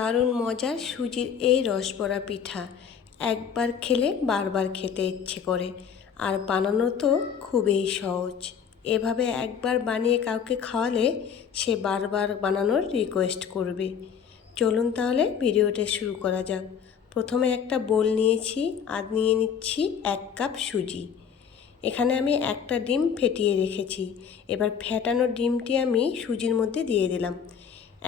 দারুণ মজার সুজির এই রসবড়া পিঠা। একবার খেলে বারবার খেতে ইচ্ছে করে। আর বানানো তো খুবই সহজ। এভাবে একবার বানিয়ে কাউকে খাওয়ালে সে বারবার বানানোর রিকোয়েস্ট করবে। চলুন তাহলে ভিডিওটা শুরু করা যাক। প্রথমে একটা বোল নিয়েছি, আর নিয়ে নিচ্ছি এক কাপ সুজি। এখানে আমি একটা ডিম ফেটিয়ে রেখেছি। এবার ফেটানো ডিমটি আমি সুজির মধ্যে দিয়ে দিলাম।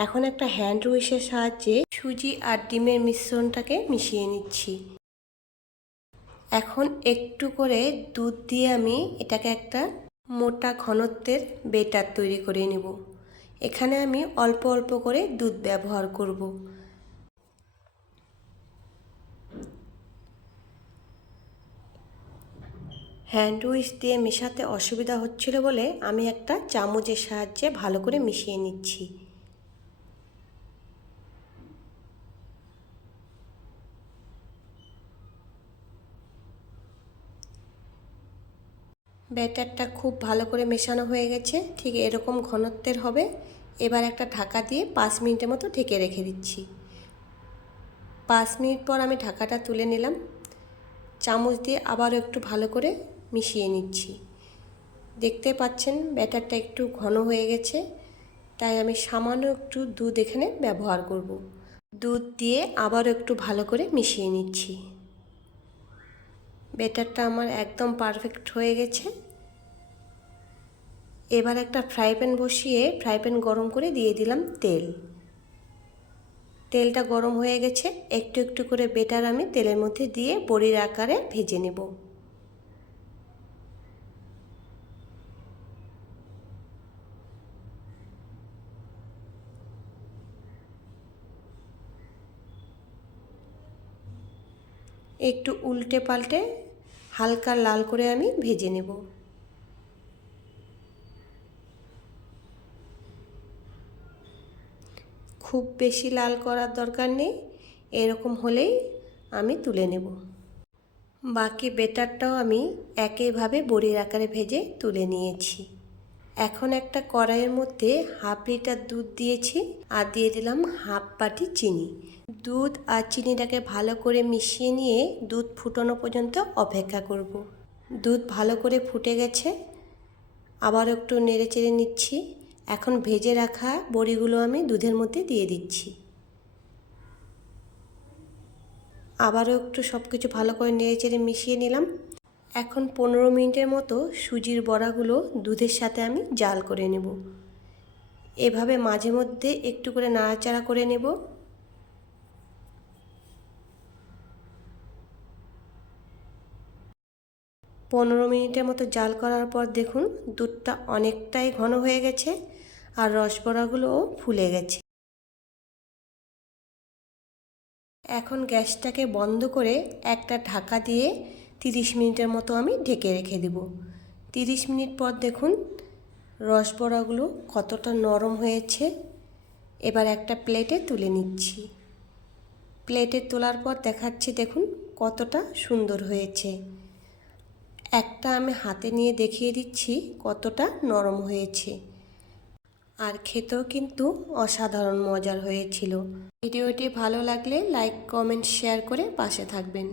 এখন একটা হ্যান্ড উইশের সাহায্যে সুজি আর ডিমের মিশ্রণটাকে মিশিয়ে নিচ্ছি। এখন একটু করে দুধ দিয়ে আমি এটাকে একটা মোটা ঘনত্বের বেটার তৈরি করে নেব। এখানে আমি অল্প অল্প করে দুধ ব্যবহার করব। হ্যান্ড উইচ দিয়ে মেশাতে অসুবিধা হচ্ছিল বলে আমি একটা চামচের সাহায্যে ভালো করে মিশিয়ে নিচ্ছি। ব্যাটারটা খুব ভালো করে মেশানো হয়ে গেছে, ঠিক এরকম ঘনত্বের হবে। এবার একটা ঢাকা দিয়ে পাঁচ মিনিটের মতো ঢেকে রেখে দিচ্ছি। পাঁচ মিনিট পর আমি ঢাকাটা তুলে নিলাম। চামচ দিয়ে আবারও একটু ভালো করে মিশিয়ে নিচ্ছি। দেখতে পাচ্ছেন ব্যাটারটা একটু ঘন হয়ে গেছে, তাই আমি সামান্য একটু দুধ এখানে ব্যবহার করব। দুধ দিয়ে আবারও একটু ভালো করে মিশিয়ে নিচ্ছি। ব্যাটারটা আমার একদম পারফেক্ট হয়ে গেছে। এবার একটা ফ্রাই প্যান বসিয়ে ফ্রাই প্যান গরম করে দিয়ে দিলাম তেল। তেলটা গরম হয়ে গেছে, একটু একটু করে বেটার আমি তেলের মধ্যে দিয়ে বড়ির আকারে ভেজে নেব। একটু উল্টে পাল্টে হালকা লাল করে আমি ভেজে নেব। খুব বেশি লাল করার দরকার নেই, এরকম হলেই আমি তুলে নেব। বাকি বেটারটাও আমি একইভাবে বড়ির আকারে ভেজে তুলে নিয়েছি। এখন একটা কড়াইয়ের মধ্যে হাফ লিটার দুধ দিয়েছি আর দিয়ে দিলাম হাফ বাটি চিনি। দুধ আর চিনিটাকে ভালো করে মিশিয়ে নিয়ে দুধ ফুটানো পর্যন্ত অপেক্ষা করব। দুধ ভালো করে ফুটে গেছে। আবার একটু নেড়ে চেড়ে নিচ্ছি। এখন ভেজে রাখা বড়িগুলো আমি দুধের মধ্যে দিয়ে দিচ্ছি। আবারও একটু সব কিছু ভালো করে নেড়ে চেড়ে মিশিয়ে নিলাম। এখন পনেরো মিনিটের মতো সুজির বড়াগুলো দুধের সাথে আমি জাল করে নেব। এভাবে মাঝে মধ্যে একটু করে নাড়াচাড়া করে নেব। পনেরো মিনিটের মতো জাল করার পর দেখুন দুধটা অনেকটাই ঘন হয়ে গেছে আর রসবড়াগুলোও ফুলে গেছে। এখন গ্যাসটাকে বন্ধ করে একটা ঢাকা দিয়ে তিরিশ মিনিটের মতো আমি ঢেকে রেখে দেব। তিরিশ মিনিট পর দেখুন রসবড়াগুলো কতটা নরম হয়েছে। এবার একটা প্লেটে তুলে নিচ্ছি। প্লেটে তোলার পর দেখাচ্ছি দেখুন কতটা সুন্দর হয়েছে। একটা আমি হাতে নিয়ে দেখিয়ে দিচ্ছি কতটা নরম হয়েছে। আর খেতেও কিন্তু অসাধারণ মজার হয়েছিল। ভিডিওটি ভালো লাগলে লাইক, কমেন্ট, শেয়ার করে পাশে থাকবেন।